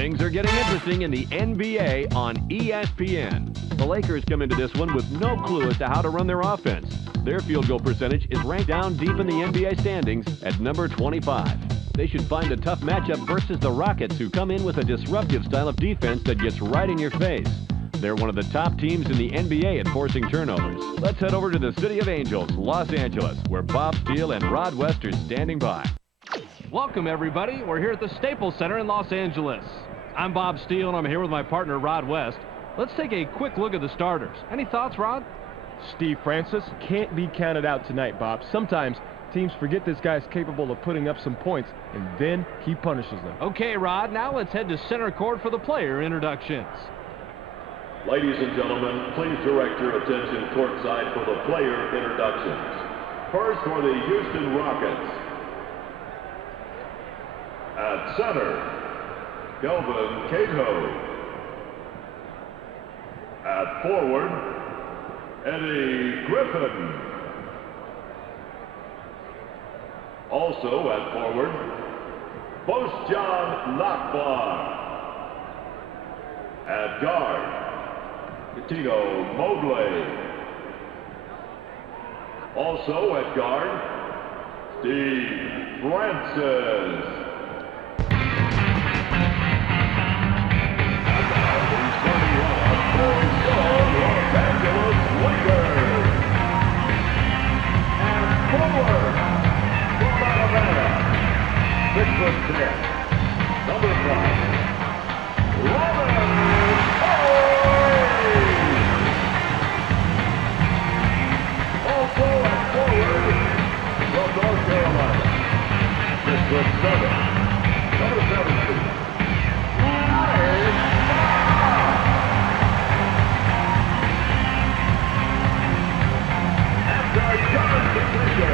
Things are getting interesting in the NBA on ESPN. The Lakers come into this one with no clue as to how to run their offense. Their field goal percentage is ranked down deep in the NBA standings at number 25. They should find a tough matchup versus the Rockets, who come in with a disruptive style of defense that gets right in your face. They're one of the top teams in the NBA at forcing turnovers. Let's head over to the City of Angels, Los Angeles, where Bob Steele and Rod West are standing by. Welcome, everybody. We're here at the Staples Center in Los Angeles. I'm Bob Steele, and I'm here with my partner, Rod West. Let's take a quick look at the starters. Any thoughts, Rod? Steve Francis can't be counted out tonight, Bob. Sometimes teams forget this guy's capable of putting up some points, and then he punishes them. Okay, Rod, now let's head to center court for the player introductions. Ladies and gentlemen, please direct your attention courtside for the player introductions. First, for the Houston Rockets. At center, Kelvin Cato. At forward, Eddie Griffin. Also at forward, Postgame At guard, Tino Mobley. Also at guard, Steve Francis. Number 5, Robin also at forward from North Carolina. 6'7", number 17, after John Patricia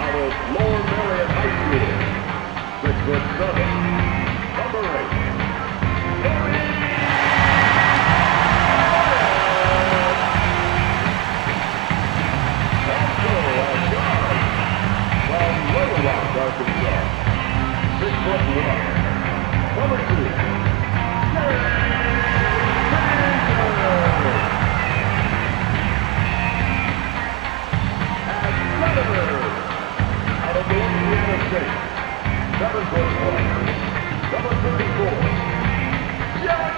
out of Lower Marion High School. 6'7", number 8. Also at guard from Little Rock, Arkansas. 6'1", number 2. At center, out of Louisiana State. 7'1", number 34, Jack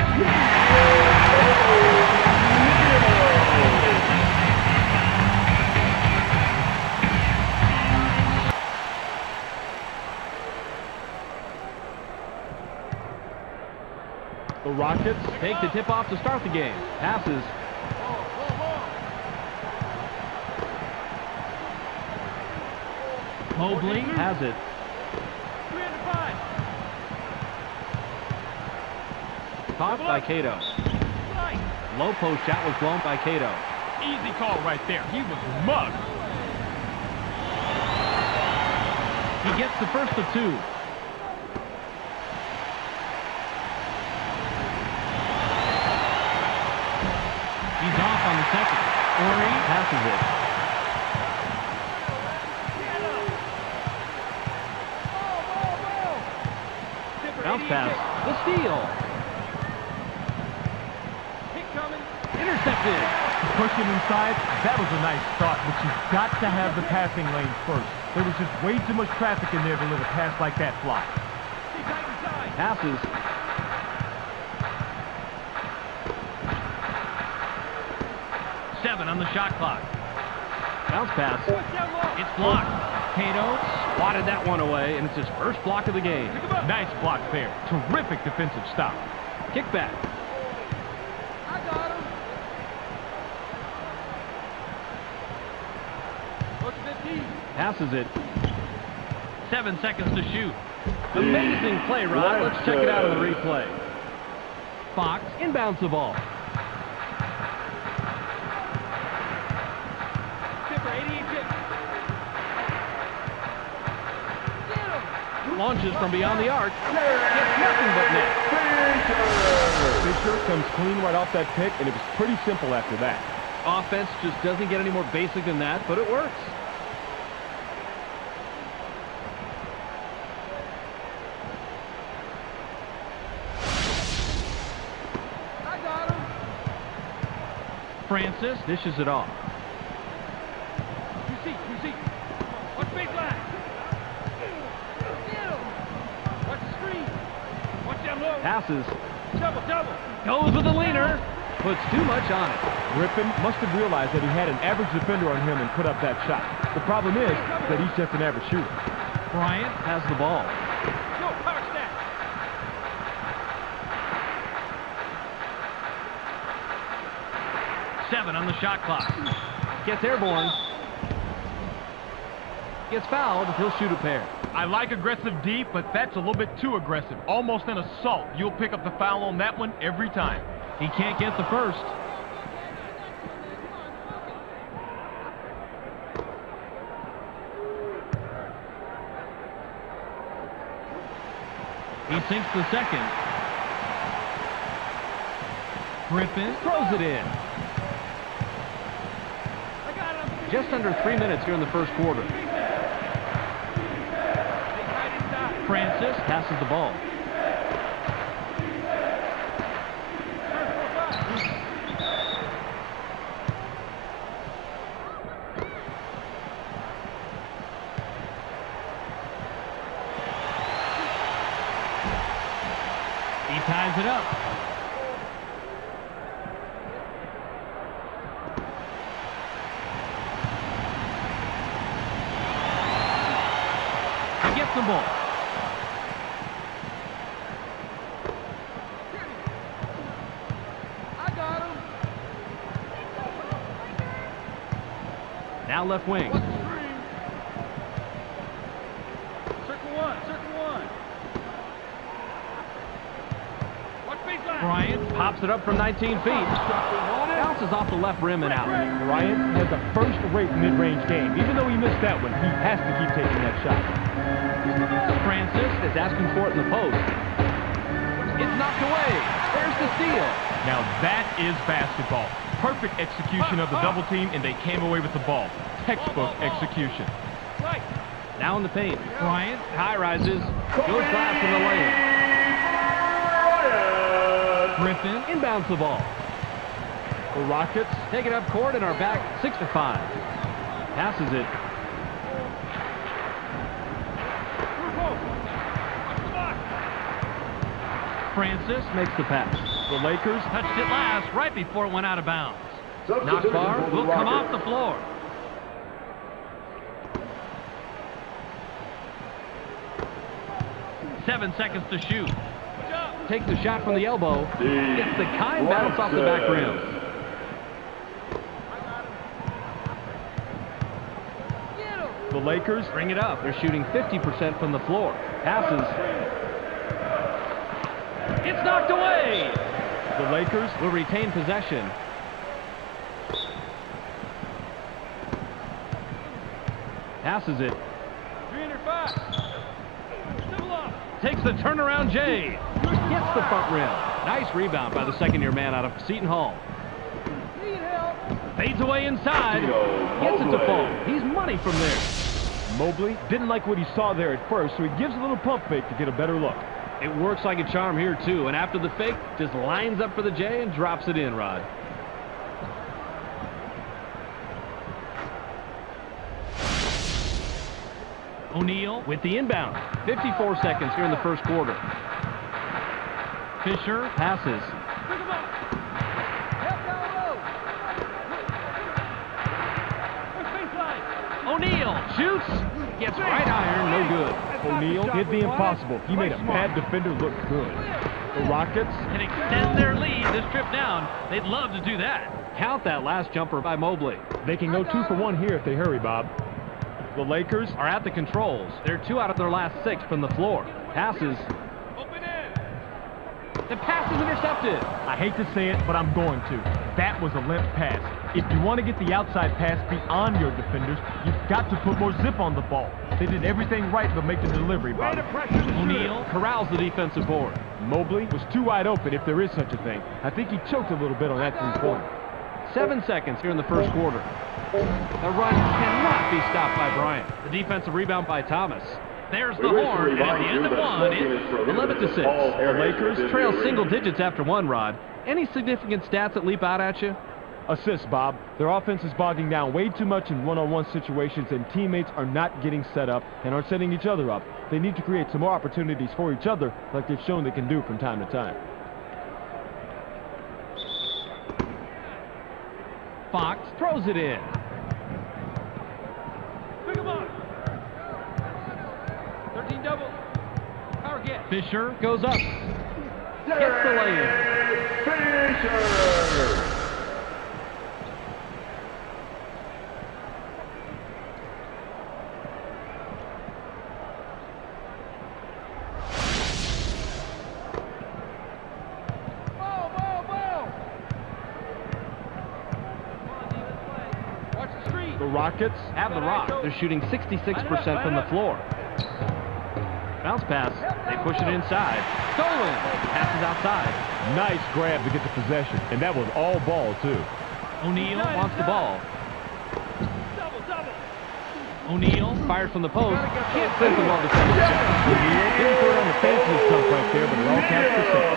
The Rockets take the tip-off to start the game. Passes. Mobley has it. Caught by Cato. Low post shot was blown by Cato. Easy call right there. He was mugged. He gets the first of 2. He's off on the second. Ori passes it. Bounce pass. The steal. Intercepted. Push him inside. That was a nice start, but you've got to have the passing lane first. There was just way too much traffic in there to let a pass like that fly. Passes. Seven on the shot clock. Bounce pass. It's blocked. Cato swatted that one away, and it's his first block of the game. Nice block there. Terrific defensive stop. Kickback. Passes it. 7 seconds to shoot. Amazing play, Rod. Let's check it out on the replay. Fox inbounds the ball. Launches from beyond the arc. Gets nothing but net. Fisher comes clean right off that pick, and it was pretty simple after that. Offense just doesn't get any more basic than that, but it works. Francis dishes it off. Watch baseline. Watch the screen. Watch down low. Passes. Double. Goes with the leaner. Puts too much on it. Griffin must have realized that he had an average defender on him and put up that shot. The problem is that he's just an average shooter. Bryant has the ball. Go, power snap. Seven on the shot clock. Gets airborne. Gets fouled. He'll shoot a pair. I like aggressive D, but that's a little bit too aggressive. Almost an assault. You'll pick up the foul on that one every time. He can't get the first. He sinks the second. Griffin throws it in. Just under 3 minutes here in the first quarter. Francis passes the ball. He ties it up. He gets the ball. Now left wing. Bryant pops it up from 19 feet. Bounces off the left rim and out. Bryant has a first-rate mid-range game. Even though he missed that one, he has to keep taking that shot. Francis is asking for it in the post. It's knocked away. There's the steal. Now that is basketball. Perfect execution of the double team, and they came away with the ball. Textbook execution. Now in the paint. Bryant high rises. Good pass in the lane. Griffin inbounds the ball. The Rockets take it up court and are back 6-5. Passes it. Francis makes the pass. The Lakers touched it last right before it went out of bounds. Knockbar will come off the floor. Seven seconds to shoot. Takes the shot from the elbow. Gets the kind bounce off the back rim. The Lakers bring it up. They're shooting 50% from the floor. Passes. It's knocked away. The Lakers will retain possession. Passes it. 305. Takes the turnaround J. Gets the front rim. Nice rebound by the second-year man out of Seton Hall. Fades away inside. Gets it to fall. He's money from there. Mobley didn't like what he saw there at first, so he gives a little pump fake to get a better look. It works like a charm here, too. And after the fake, just lines up for the J and drops it in, Rod. O'Neal with the inbound. 54 seconds here in the first quarter. Fisher passes. O'Neal shoots. Gets right iron, no good. O'Neal did the impossible. He made a bad defender look good. The Rockets can extend their lead this trip down. They'd love to do that. Count that last jumper by Mobley. They can go 2 for 1 here if they hurry, Bob. The Lakers are at the controls. They're 2 out of their last 6 from the floor. Passes. The pass is intercepted. I hate to say it, but I'm going to. That was a limp pass. If you want to get the outside pass beyond your defenders, you've got to put more zip on the ball. They did everything right but make the delivery, Bob. O'Neal corrals the defensive board. Mobley was too wide open, if there is such a thing. I think he choked a little bit on that three-pointer. 7 seconds here in the first quarter. The run cannot be stopped by Bryant. The defensive rebound by Thomas. There's the horn, and at the end of one, it's 11-6. The Lakers trail single digits after one, Rod. Any significant stats that leap out at you? Assists, Bob. Their offense is bogging down way too much in one-on-one situations, and teammates are not getting set up and aren't setting each other up. They need to create some more opportunities for each other like they've shown they can do from time to time. Fox throws it in. Pick him up. 13 double. Power get. Fisher goes up. Gets the lay-in. Fisher! The Rockets Have the rock. They're shooting 66% from the floor. Bounce pass. They push it inside. Stolen. Passes outside. nice grab to get the possession, and that was all ball, too. O'Neal wants the ball. O'Neal fired from the post. Can't send the ball to center. O'Neal didn't put it on the fanciest stuff right there, but it all counts the same.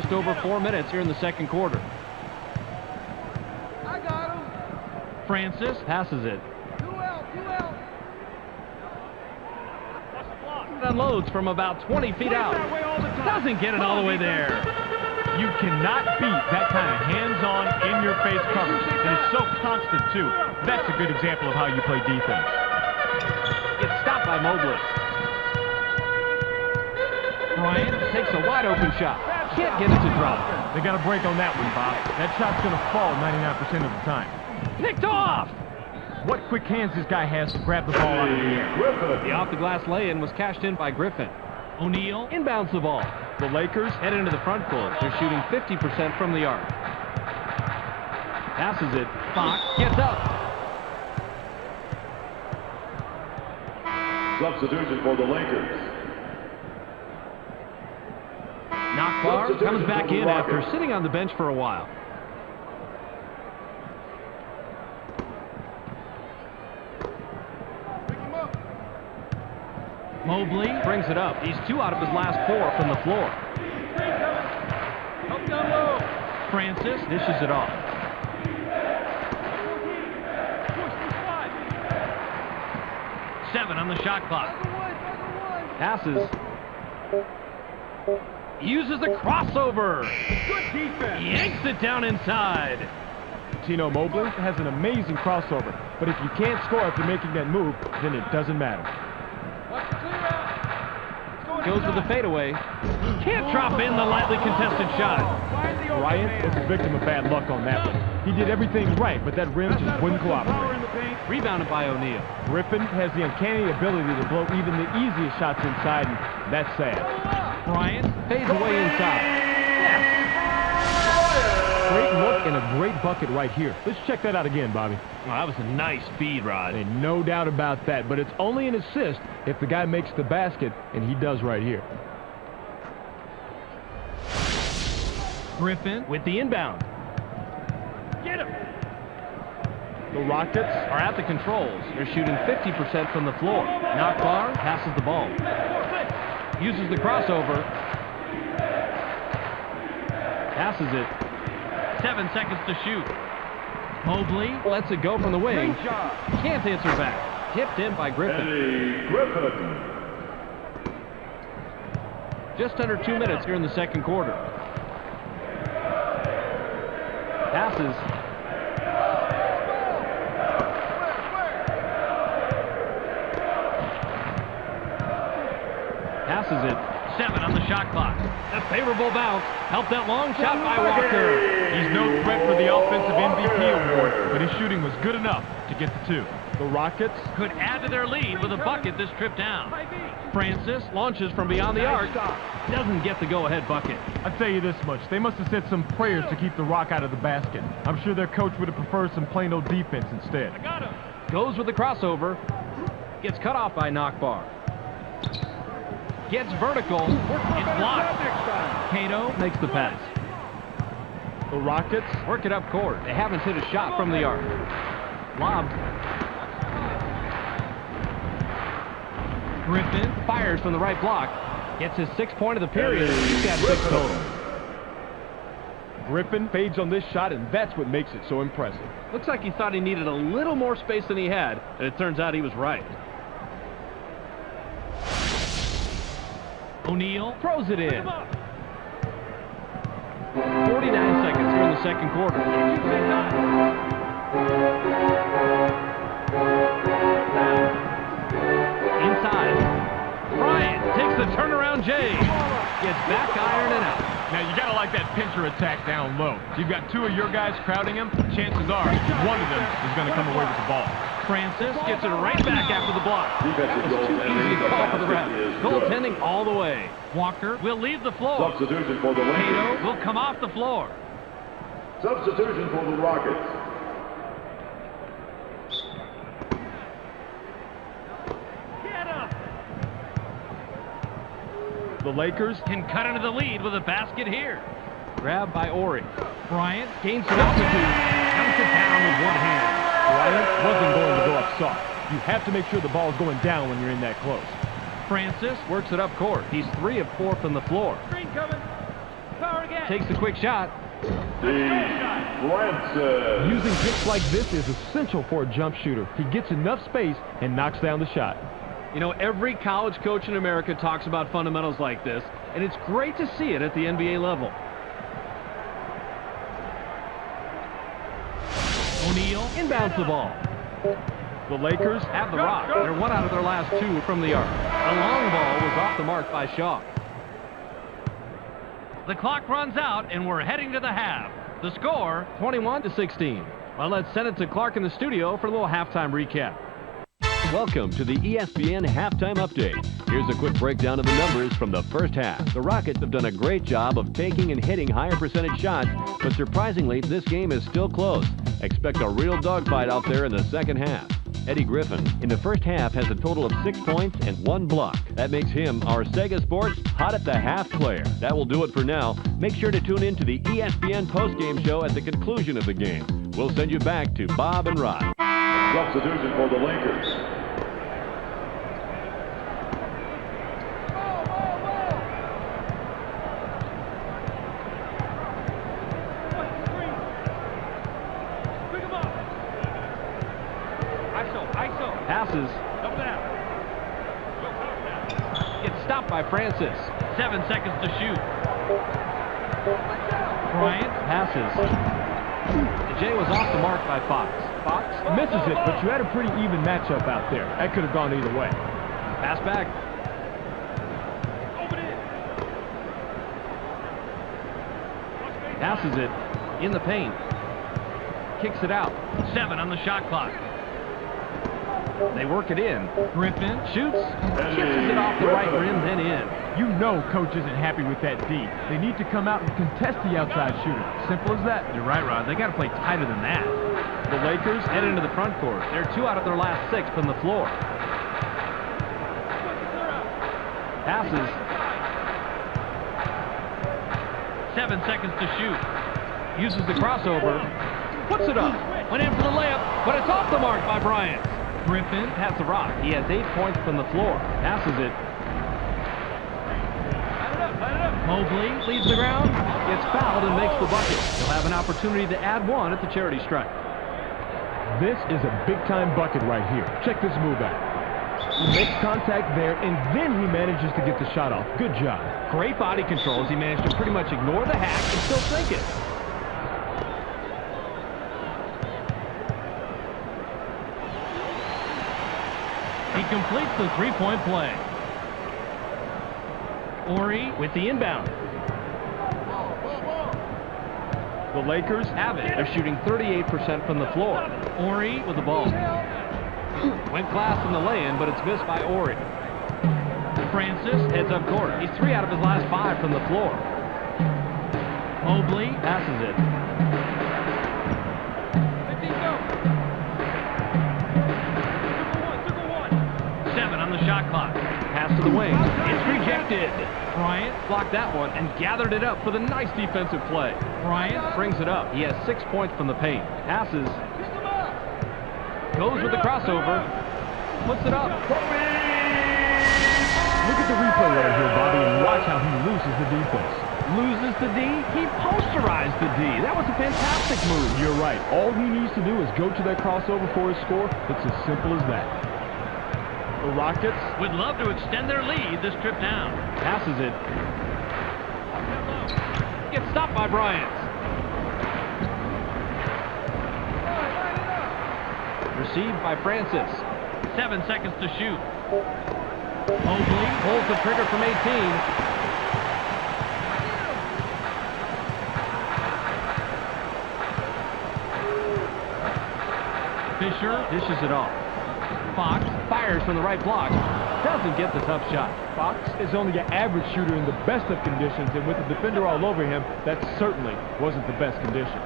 Just over 4 minutes here in the second quarter. I got him. Francis passes it. Two out. Unloads from about 20 feet out. Doesn't get it all the way there. You cannot beat that kind of hands-on, in-your-face coverage. And it's so constant, too. That's a good example of how you play defense. Gets stopped by Mobley. Bryant takes a wide-open shot. Can't get it to drop. They got a break on that one, Bob. That shot's going to fall 99% of the time. Picked off! What quick hands this guy has to grab the ball out of the air. The off-the-glass lay-in was cashed in by Griffin. O'Neal inbounds the ball. The Lakers Head into the front court. They're shooting 50% from the arc. Passes it. Fox gets up. Substitution for the Lakers. Knockbar comes back in after sitting on the bench for a while. Mobley brings it up. He's 2 out of his last 4 from the floor. Up down low. Francis dishes it off. Seven on the shot clock. Passes. Uses the crossover. Good defense. Yanks it down inside. Tino Mobley has an amazing crossover, but if you can't score after making that move, then it doesn't matter. Watch the clear out. Goes with the fadeaway. Can't drop in the lightly contested shot. Find the open Bryant man. was a victim of bad luck on that one. He did everything right, but that rim just wouldn't Power cooperate. in the paint. Rebounded by O'Neal. Griffin has the uncanny ability to blow even the easiest shots inside, and that's sad. Bryant fades away inside. Great look and a great bucket right here. Let's check that out again, Bobby. Oh, that was a nice feed, Rod. And no doubt about that, but it's only an assist if the guy makes the basket, and he does right here. Griffin with the inbound. Get him. The Rockets Are at the controls. They're shooting 50% from the floor. Knockbar passes the ball. Uses the crossover. Passes it. 7 seconds to shoot. Mobley lets it go from the wing. Great job. Can't answer back. Tipped in by Griffin. Eddie Griffin. Just under 2 minutes here in the second quarter. Passes. Passes it. 7 on the shot clock. A favorable bounce. Helped that long shot by Walker. He's no threat for the Offensive MVP award, but his shooting was good enough to get the 2. The Rockets Could add to their lead with a bucket this trip down. Francis launches from beyond the arc. Doesn't get the go-ahead bucket. I'll tell you this much. They must have said some prayers to keep the rock out of the basket. I'm sure their coach would have preferred some plain old defense instead. Got him. Goes with the crossover. Gets cut off by Knockbar. Gets vertical. It's blocked. Cato makes the pass. The Rockets Work it up court. They haven't hit a shot from the arc. Lobbed. Griffin fires from the right block. Gets his 6th point of the period. He's got 6 total. Griffin fades on this shot, and that's what makes it so impressive. Looks like he thought he needed a little more space than he had, and it turns out he was right. O'Neal throws it in. 49 seconds here in the second quarter. Inside. Bryant takes the turnaround J. Gets back iron and out. Now, you got to like that pincher attack down low. You've got two of your guys crowding him. Chances are one of them is going to come away with the ball. Francis gets it right back after the block. Defensive It's too easy to call for the ref. Goaltending all the way. Walker will leave the floor. Substitution for the Cato Lakers. will come off the floor. Substitution for the Rockets. The Lakers Can cut into the lead with a basket here. Grabbed by Ori. Bryant gains some altitude. Counts it down with one hand. Bryant wasn't going to go up soft. You have to make sure the ball is going down when you're in that close. Francis works it up court. He's 3 of 4 from the floor. Screen coming. Power again. Takes the quick shot. Francis. Using kicks like this is essential for a jump shooter. He gets enough space and knocks down the shot. You know, every college coach in America talks about fundamentals like this, and it's great to see it at the NBA level. O'Neal inbounds the ball. The Lakers Have the rock. They're 1 out of their last 2 from the arc. A long ball was off the mark by Shaw. The clock runs out, and we're heading to the half. The score, 21-16. Well, let's send it to Clark in the studio for a little halftime recap. Welcome to the ESPN Halftime Update. Here's a quick breakdown of the numbers from the first half. The Rockets have done a great job of taking and hitting higher percentage shots, but surprisingly, this game is still close. Expect a real dogfight out there in the second half. Eddie Griffin, in the first half, has a total of 6 points and 1 block. That makes him our Sega Sports Hot at the Half player. That will do it for now. Make sure to tune in to the ESPN postgame show at the conclusion of the game. We'll send you back to Bob and Rod. Substitution for the Lakers. Passes. Gets stopped by Francis. 7 seconds to shoot. Bryant passes. The J was off the mark by Fox. Fox misses it, but you had a pretty even matchup out there. That could have gone either way. pass back. Passes it in the paint. Kicks it out. 7 on the shot clock. They work it in. Griffin shoots. Chips it off the right rim, then in. You know coach isn't happy with that D. They need to come out and contest the outside shooter. Simple as that. You're right, Rod. They got to play tighter than that. The Lakers head into the front court. They're 2 out of their last 6 from the floor. Passes. 7 seconds to shoot. Uses the crossover. Puts it up. Went in for the layup, but it's off the mark by Bryant. Griffin has the rock. He has 8 points from the floor. Passes it. Mobley leaves the ground, gets fouled, and makes the bucket. He'll have an opportunity to add 1 at the charity stripe. This is a big-time bucket right here. Check this move out. He makes contact there, and then he manages to get the shot off. Good job. Great body control as he managed to pretty much ignore the hack and still sink it. He completes the three-point play. Ori with the inbound. The Lakers Have it. They're shooting 38% from the floor. Ori with the ball. Went glass in the lay-in, but it's missed by Ori. Francis heads up court. He's 3 out of his last 5 from the floor. Mobley passes it. 7 on the shot clock. Pass to the wing. It's rejected. Bryant blocked that one and gathered it up for the nice defensive play. Bryant brings it up. He has 6 points from the paint. Passes. Goes with the crossover. Puts it up. Look at the replay right here, Bobby, and watch how he loses the defense. Loses the D? He posterized the D. That was a fantastic move. You're right. All he needs to do is go to that crossover for his score. It's as simple as that. The Rockets would love to extend their lead this trip down. Passes it. Gets stopped by Bryant. Received by Francis. 7 seconds to shoot. Mobley pulls the trigger from 18. Fisher dishes it off. Fox fires from the right block. Doesn't get the tough shot. Fox is only an average shooter in the best of conditions, and with the defender all over him, that certainly wasn't the best condition.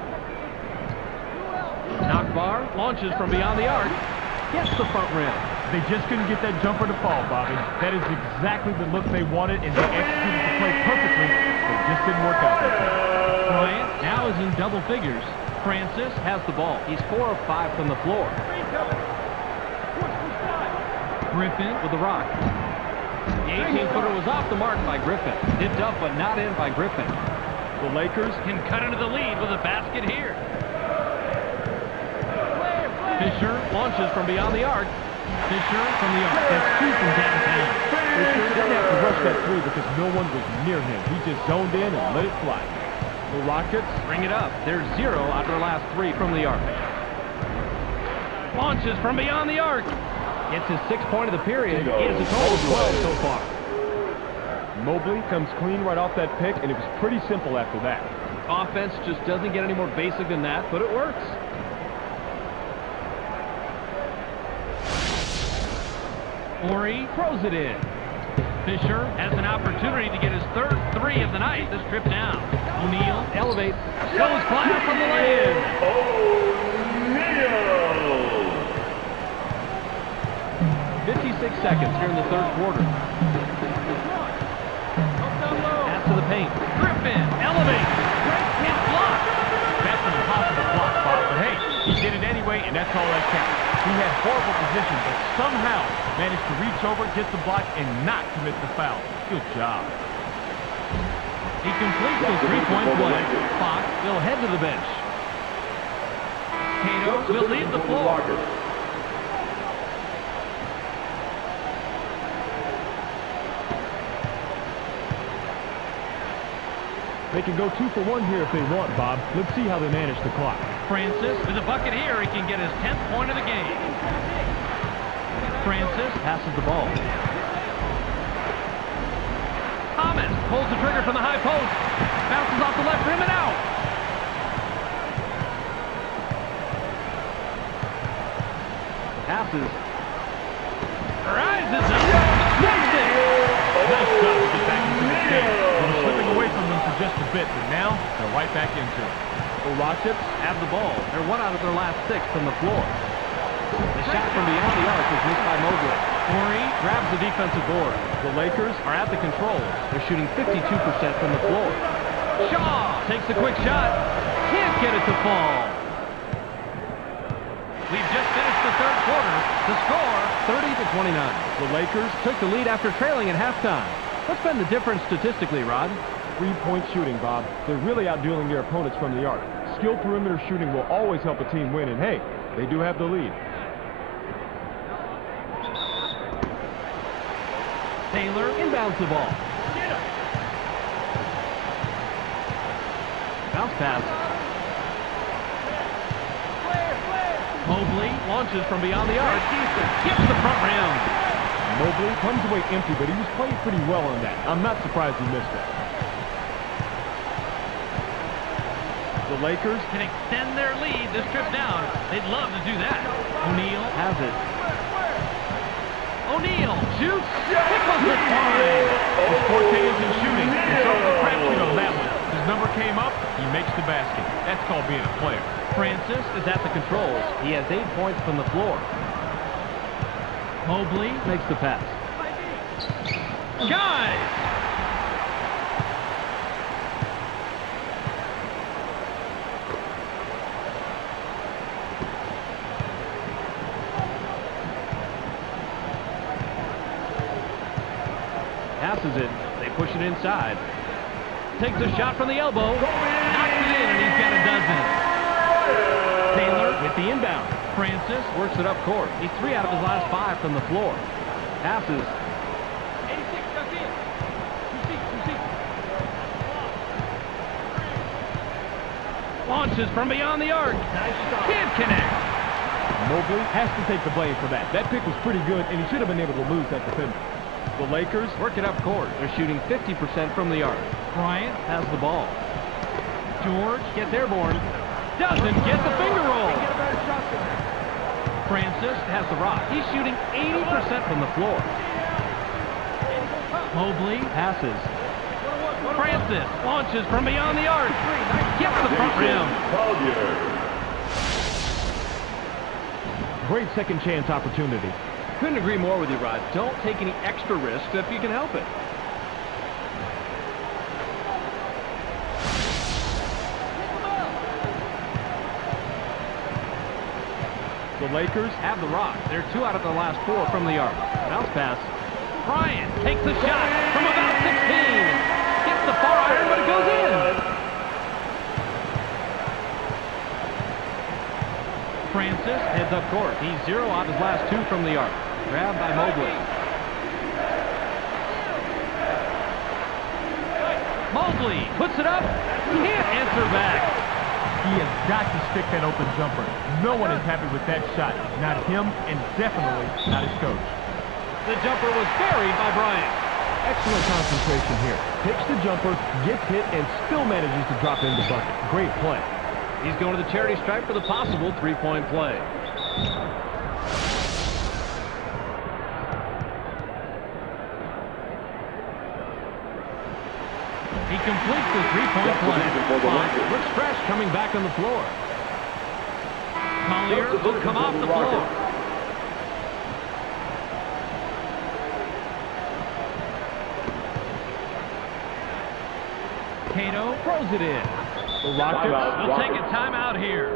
Knockbar launches from beyond the arc. Gets the front rim. They just couldn't get that jumper to fall, Bobby. That is exactly the look they wanted, and they executed the play perfectly. It just didn't work out that time. Bryant now is in double figures. Francis has the ball. He's 4 of 5 from the floor. Griffin with the rock. The 18-footer was off the mark by Griffin. Dipped up, but not in by Griffin. The Lakers can cut into the lead with a basket here. Fisher launches from beyond the arc. Fisher from the arc. That's 2 from downtown. Fisher didn't have to rush that 3 because no one was near him. He just zoned in and let it fly. The Rockets bring it up. They're 0 out of their last 3 from the arc. Launches from beyond the arc. Gets his 6th point of the period. He has a total of 12 so far. Mobley comes clean right off that pick, and it was pretty simple after that. Offense just doesn't get any more basic than that, but it works. Ori throws it in. Fisher has an opportunity to get his 3rd 3 of the night this trip down. O'Neal elevates, goes flat from the lay-in. O'Neal! 56 seconds here in the 3rd quarter. Pass to the paint. Griffin elevates. It's blocked. That's an impossible block, Bob, but hey, he did it anyway, and that's all that counts. He had horrible position, but somehow managed to reach over, get the block, and not commit the foul. Good job. He completes the 3-point play. Fox will head to the bench. Cato will leave the floor. They can go 2 for 1 here if they want, Bob. Let's see how they manage the clock. Francis with a bucket here. He can get his 10th point of the game. Francis passes the ball. Thomas pulls the trigger from the high post. Bounces off the left rim and out. Passes. Rises up. Makes it. Nice job to get back into this game. They were slipping away from them for just a bit, but now they're right back into it. The Rockets have the ball. They're 1 out of their last 6 from the floor. The shot from beyond the arc is missed by Mobley. Ori grabs the defensive board. The Lakers are at the controls. They're shooting 52% from the floor. Shaw takes a quick shot. Can't get it to fall. We've just finished the 3rd quarter. The score, 30-29. The Lakers took the lead after trailing at halftime. What's been the difference statistically, Rod? 3-point shooting, Bob. They're really outdueling their opponents from the arc. Skilled perimeter shooting will always help a team win, and hey, they do have the lead. Taylor inbounds the ball. Bounce pass. Mobley launches from beyond the arc. Gets the front rim. Mobley comes away empty, but he was playing pretty well on that. I'm not surprised he missed it. The Lakers can extend their lead this trip down. They'd love to do that. O'Neal has it. O'Neal shoots. Tickles the line. His forte is in shooting, and so was the crapshoot on that one. His number came up, he makes the basket. That's called being a player. Francis is at the controls. He has 8 points from the floor. Mobley makes the pass. Guys! Passes it. They push it inside. Takes a shot from the elbow. Knocks it in, and he's got a dozen. Taylor with the inbound. Francis works it up court. He's 3 out of his last 5 from the floor. Passes. Launches from beyond the arc. Can't connect. Mobley has to take the blame for that. That pick was pretty good, and he should have been able to lose that defender. The Lakers Work it up court. They're shooting 50% from the arc. Bryant has the ball. George gets airborne. Doesn't get the finger roll. Francis has the rock. He's shooting 80% from the floor. Mobley passes. Francis launches from beyond the arc. Gets the front rim. great second chance opportunity. Couldn't agree more with you, Rod. Don't take any extra risks if you can help it. The Lakers have the rock. They're 2 out of the last 4 from the arc. Bounce pass. Bryant takes the shot from about 16. Gets the far iron, but it goes in. Francis heads up court. He's 0 out of his last 2 from the arc. Grabbed by Mobley. Mobley puts it up. Can't answer back. He has got to stick that open jumper. No one is happy with that shot. Not him, and definitely not his coach. The jumper was buried by Bryant. Excellent concentration here. Takes the jumper, gets hit, and still manages to drop in the bucket. Great play. He's going to the charity stripe for the possible 3-point play. He completes the 3-point play. Looks fresh coming back on the floor. Collier will come off the floor. Cato throws it in. The Rockets will take a timeout here.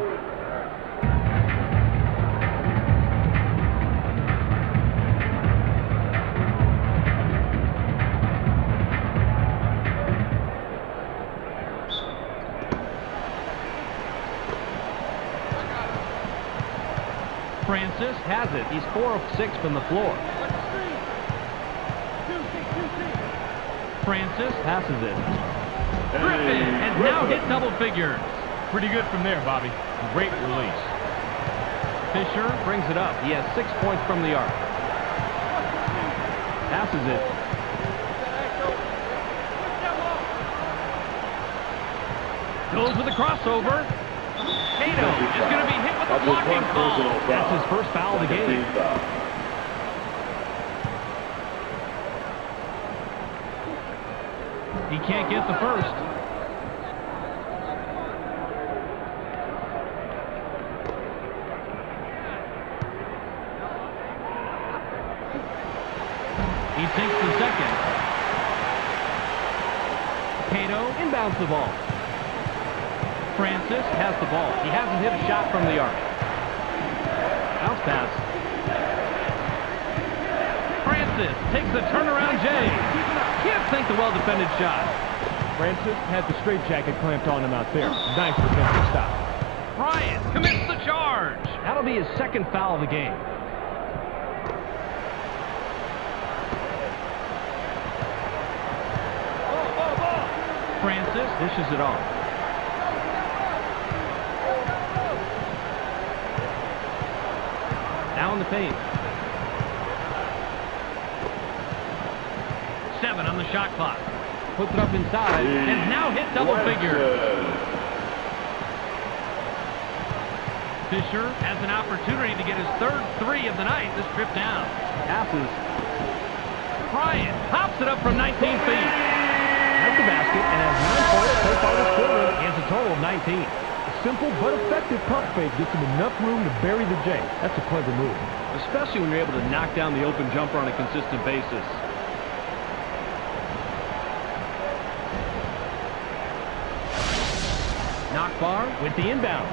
Francis has it. He's 4 of 6 from the floor. Francis passes it. Griffin has now hit double figures. Pretty good from there, Bobby. Great release. Fisher brings it up. He has 6 points from the arc. Passes it. Goes with the crossover. Cato is going to be hit with a blocking foul. That's his first foul of the game. He can't get the first. He takes the second. Cato inbounds the ball. Francis has the ball. He hasn't hit a shot from the arc. Bounce pass. Francis takes the turnaround J. Can't sink the well-defended shot. Francis had the straitjacket clamped on him out there. Nice defensive stop. Bryant commits the charge. That'll be his second foul of the game. Francis dishes it off. Now in the paint. 7 on the shot clock. Puts it up inside and now hit double figures. Fisher has an opportunity to get his 3rd 3 of the night this trip down. Passes. Bryant pops it up from 19 feet. Has the basket and has 9 points so far this quarter. He has a total of 19. A simple but effective pump fake gets him enough room to bury the J. That's a clever move. Especially when you're able to knock down the open jumper on a consistent basis. Knockbar with the inbound.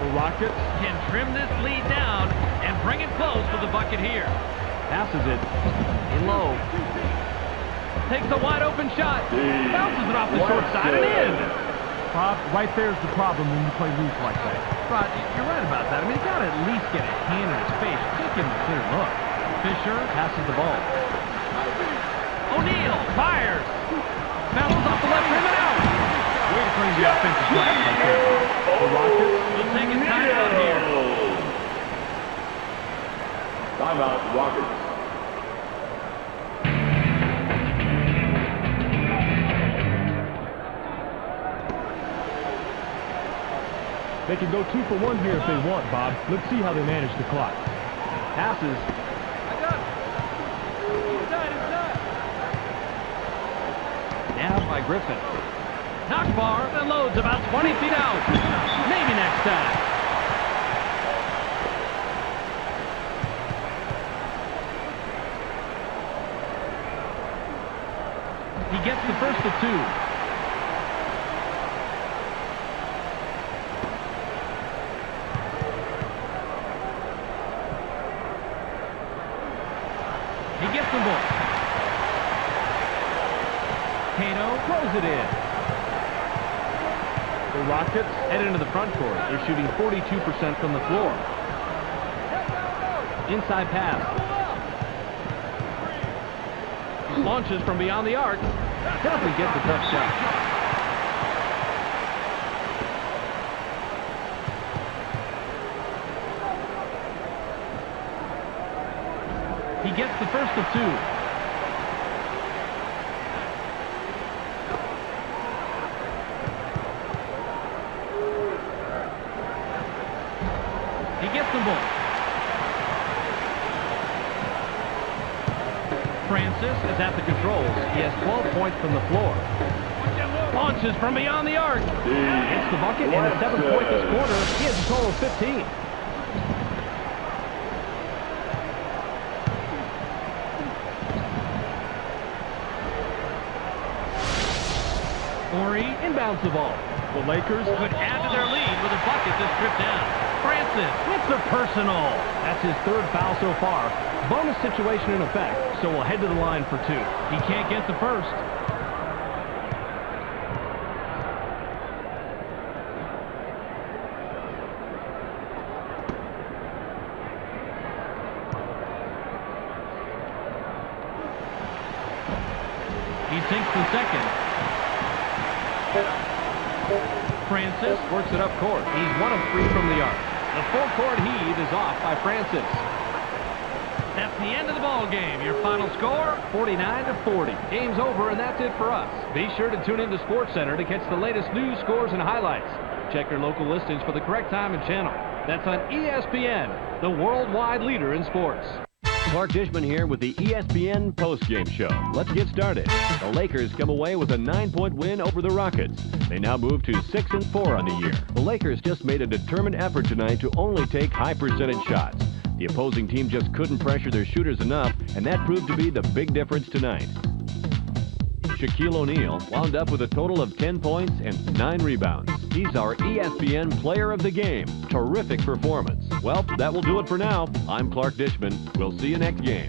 The Rockets can trim this lead down and bring it close with the bucket here. Passes it in low. Takes a wide open shot. Bounces it off the short side and in. Bob, right there's the problem when you play loose like that. Rod, you're right about that. I mean, he's got to at least get a hand in his face. Can't give him a clear look. Fisher passes the ball. O'Neal fires. Bounces off the left rim and out. Way to clean the offensive glass right there. The Rockets will take his time out here. Timeout, Rockets. They can go 2 for 1 here if they want, Bob. Let's see how they manage the clock. Passes. Nabbed by Griffin. Knock bar that loads about 20 feet out. Maybe next time. He gets the first of 2. He gets the ball. Cato throws it in. The Rockets Head into the front court. They're shooting 42% from the floor. Inside pass. Launches from beyond the arc. Doesn't get the tough shot. He gets the first of 2. He gets the ball. Francis is at the controls. He has 12 points from the floor. Launches from beyond the arc. Hits the bucket and a 7-point this quarter. He has a total of 15. Ori inbounds the ball. The Lakers Could add to their lead with a bucket to strip down. Francis with the personal. That's his 3rd foul so far. Bonus situation in effect, so we'll head to the line for 2. He can't get the first. He sinks the second. Francis works it up court. He's 1 of 3 from the arc. The full court heave is off by Francis. That's the end of the ball game. Your final score, 49-40. Game's over, and that's it for us. Be sure to tune into SportsCenter to catch the latest news, scores, and highlights. Check your local listings for the correct time and channel. That's on ESPN, the worldwide leader in sports. Clark Dishman here with the ESPN Postgame Show. Let's get started. The Lakers come away with a 9-point win over the Rockets. They now move to 6-4 on the year. The Lakers just made a determined effort tonight to only take high-percentage shots. The opposing team just couldn't pressure their shooters enough, and that proved to be the big difference tonight. Shaquille O'Neal wound up with a total of 10 points and 9 rebounds. He's our ESPN Player of the Game. Terrific performance. Well, that will do it for now. I'm Clark Dishman. We'll see you next game.